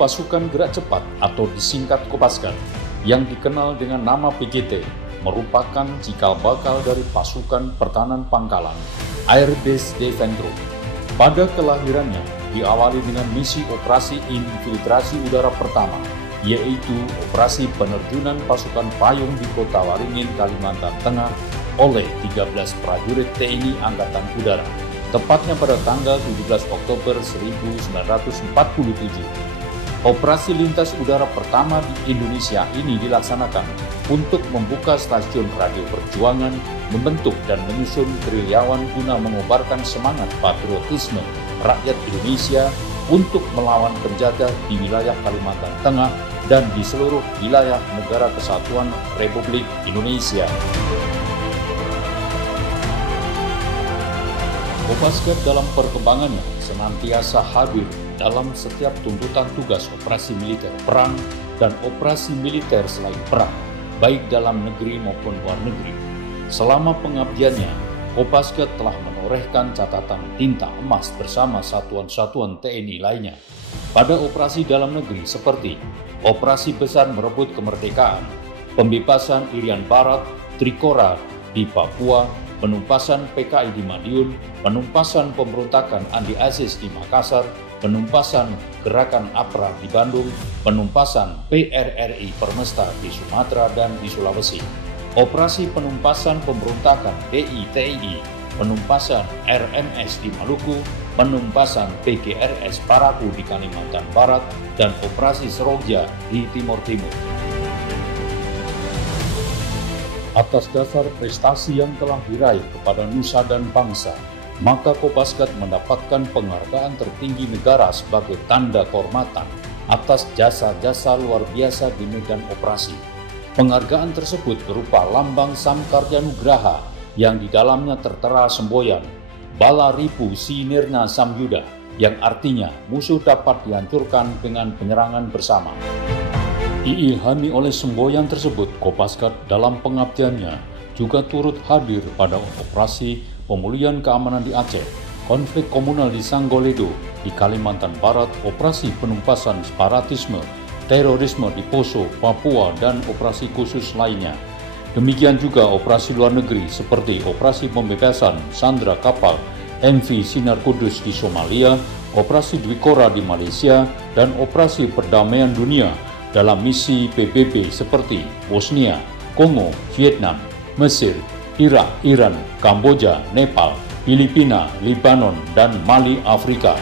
Pasukan Gerak Cepat atau disingkat Kopasgat yang dikenal dengan nama PGT merupakan cikal bakal dari Pasukan Pertahanan Pangkalan Air Base Defendro. Pada kelahirannya diawali dengan misi operasi infiltrasi udara pertama, yaitu operasi penerjunan pasukan payung di Kota Waringin, Kalimantan Tengah oleh 13 prajurit TNI Angkatan Udara, tepatnya pada tanggal 17 Oktober 1947. Operasi lintas udara pertama di Indonesia ini dilaksanakan untuk membuka stasiun radio perjuangan, membentuk dan menyusun gerilyawan guna mengobarkan semangat patriotisme rakyat Indonesia untuk melawan penjajah di wilayah Kalimantan Tengah dan di seluruh wilayah Negara Kesatuan Republik Indonesia. Kopasgat dalam perkembangannya senantiasa hadir dalam setiap tuntutan tugas operasi militer perang dan operasi militer selain perang, baik dalam negeri maupun luar negeri. Selama pengabdiannya, Kopasgat telah menorehkan catatan tinta emas bersama satuan-satuan TNI lainnya pada operasi dalam negeri seperti Operasi Besar Merebut Kemerdekaan, Pembebasan Irian Barat, Trikora di Papua, penumpasan PKI di Madiun, penumpasan pemberontakan Andi Aziz di Makassar, penumpasan Gerakan APRA di Bandung, penumpasan PRRI Permesta di Sumatera dan di Sulawesi, operasi penumpasan pemberontakan DI-TII, penumpasan RMS di Maluku, penumpasan PGRS Paraku di Kalimantan Barat, dan operasi Seroja di Timur Timur. Atas dasar prestasi yang telah diraih kepada nusa dan bangsa, maka Kopasgat mendapatkan penghargaan tertinggi negara sebagai tanda kehormatan atas jasa-jasa luar biasa di medan operasi. Penghargaan tersebut berupa lambang Samkarya Nugraha yang di dalamnya tertera semboyan Bala Ripu Sinirna Samyuda, yang artinya musuh dapat dihancurkan dengan penyerangan bersama. Diilhami oleh semboyan tersebut, Kopasgat dalam pengabdiannya juga turut hadir pada operasi pemulihan keamanan di Aceh, konflik komunal di Sanggoledo di Kalimantan Barat, operasi penumpasan separatisme, terorisme di Poso, Papua, dan operasi khusus lainnya. Demikian juga operasi luar negeri seperti operasi pembebasan sandera kapal MV Sinar Kudus di Somalia, operasi Dwikora di Malaysia, dan operasi perdamaian dunia dalam misi PBB seperti Bosnia, Kongo, Vietnam, Mesir, Irak, Iran, Kamboja, Nepal, Filipina, Lebanon, dan Mali, Afrika.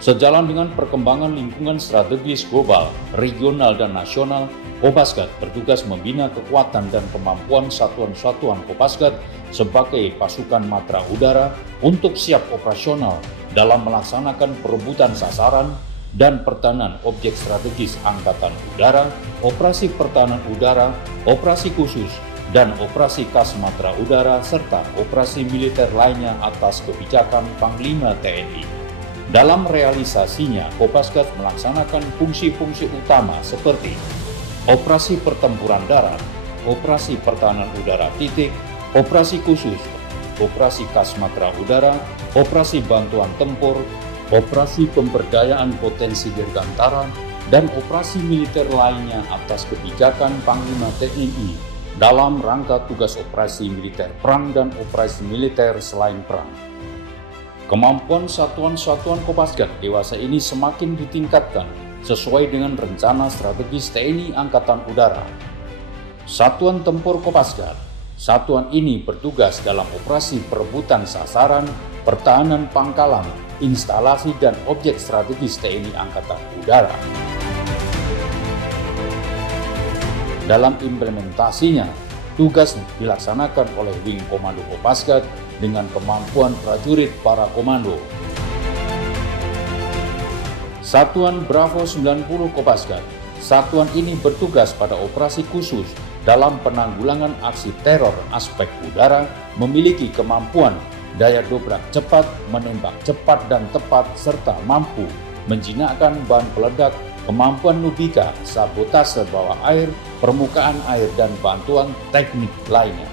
Sejalan dengan perkembangan lingkungan strategis global, regional, dan nasional, Kopasgat bertugas membina kekuatan dan kemampuan satuan-satuan Kopasgat sebagai pasukan matra udara untuk siap operasional dalam melaksanakan perebutan sasaran dan pertahanan objek strategis Angkatan Udara, operasi pertahanan udara, operasi khusus, dan operasi khas matra udara, serta operasi militer lainnya atas kebijakan Panglima TNI. Dalam realisasinya, Kopasgat melaksanakan fungsi-fungsi utama seperti operasi pertempuran darat, operasi pertahanan udara titik, operasi khusus, operasi khas matra udara, operasi bantuan tempur, operasi pemberdayaan potensi dirgantara, dan operasi militer lainnya atas kebijakan Panglima TNI dalam rangka tugas operasi militer perang dan operasi militer selain perang. Kemampuan satuan-satuan Kopasgat dewasa ini semakin ditingkatkan sesuai dengan rencana strategis TNI Angkatan Udara. Satuan Tempur Kopasgat, satuan ini bertugas dalam operasi perebutan sasaran, pertahanan pangkalan, instalasi, dan objek strategis TNI Angkatan Udara. Dalam implementasinya, tugas dilaksanakan oleh Wing Komando Kopasgat dengan kemampuan prajurit para komando. Satuan Bravo 90 Kopasgat. Satuan ini bertugas pada operasi khusus dalam penanggulangan aksi teror aspek udara, memiliki kemampuan daya dobrak cepat, menembak cepat dan tepat, serta mampu menjinakkan bahan peledak, kemampuan nubika, sabotase bawah air, permukaan air, dan bantuan teknik lainnya.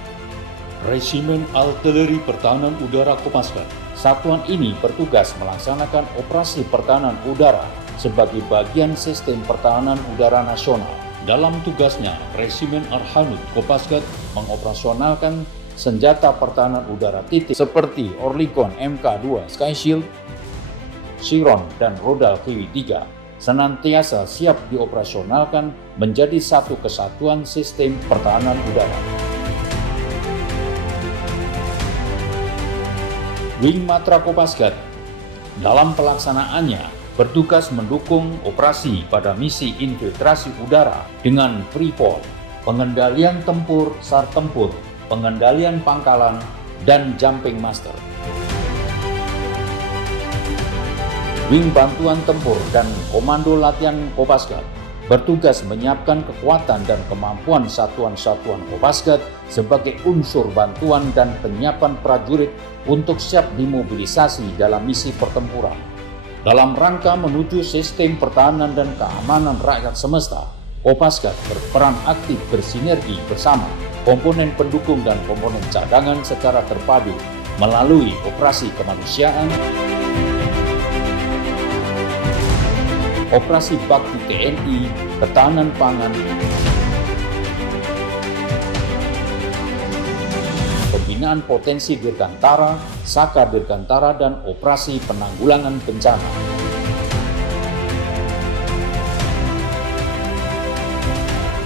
Resimen Artileri Pertahanan Udara Kopasgat. Satuan ini bertugas melaksanakan operasi pertahanan udara sebagai bagian sistem pertahanan udara nasional. Dalam tugasnya, Resimen Arhanud Kopasgat mengoperasionalkan senjata pertahanan udara titik seperti Oerlikon Mk2 Sky Shield, Chiron, dan Rodal Kiwi-3 senantiasa siap dioperasionalkan menjadi satu kesatuan sistem pertahanan udara. Wing Matra Kopasgat dalam pelaksanaannya bertugas mendukung operasi pada misi infiltrasi udara dengan freefall, pengendalian tempur, SAR tempur, pengendalian pangkalan, dan jumping master. Wing Bantuan Tempur dan Komando Latihan Kopasgat bertugas menyiapkan kekuatan dan kemampuan satuan-satuan Kopasgat sebagai unsur bantuan dan penyiapan prajurit untuk siap dimobilisasi dalam misi pertempuran. Dalam rangka menuju sistem pertahanan dan keamanan rakyat semesta, Kopasgat berperan aktif bersinergi bersama komponen pendukung dan komponen cadangan secara terpadu melalui operasi kemanusiaan, operasi bakti TNI, ketahanan pangan, pembinaan potensi dirgantara, saka dirgantara, dan operasi penanggulangan bencana.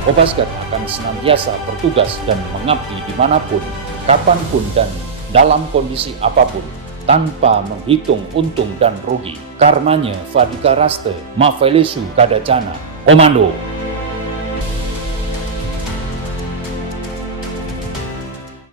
Kopasgat akan senantiasa bertugas dan mengabdi dimanapun, kapanpun, dan dalam kondisi apapun, tanpa menghitung untung dan rugi. Karmanya Fadika Raste, Mafelesu Kadacana, Komando.